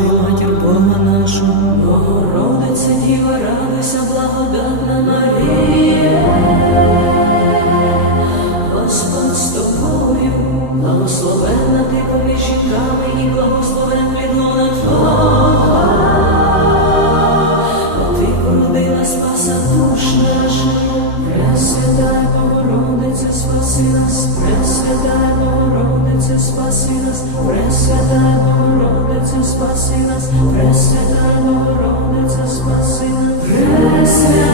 матір Бога нашого, Богородиця Діва, радуйся, благодатна Марія. Господь з тобою, благословенна ти поміж і благословен. Бо ти породила спаса душ наших, Пресвятая Богородиця, спаси нас, Пресвятая Богородиця, спаси нас, Пресвятая спаси нас, Пресвятая Богородиця, спаси нас, Пресвятая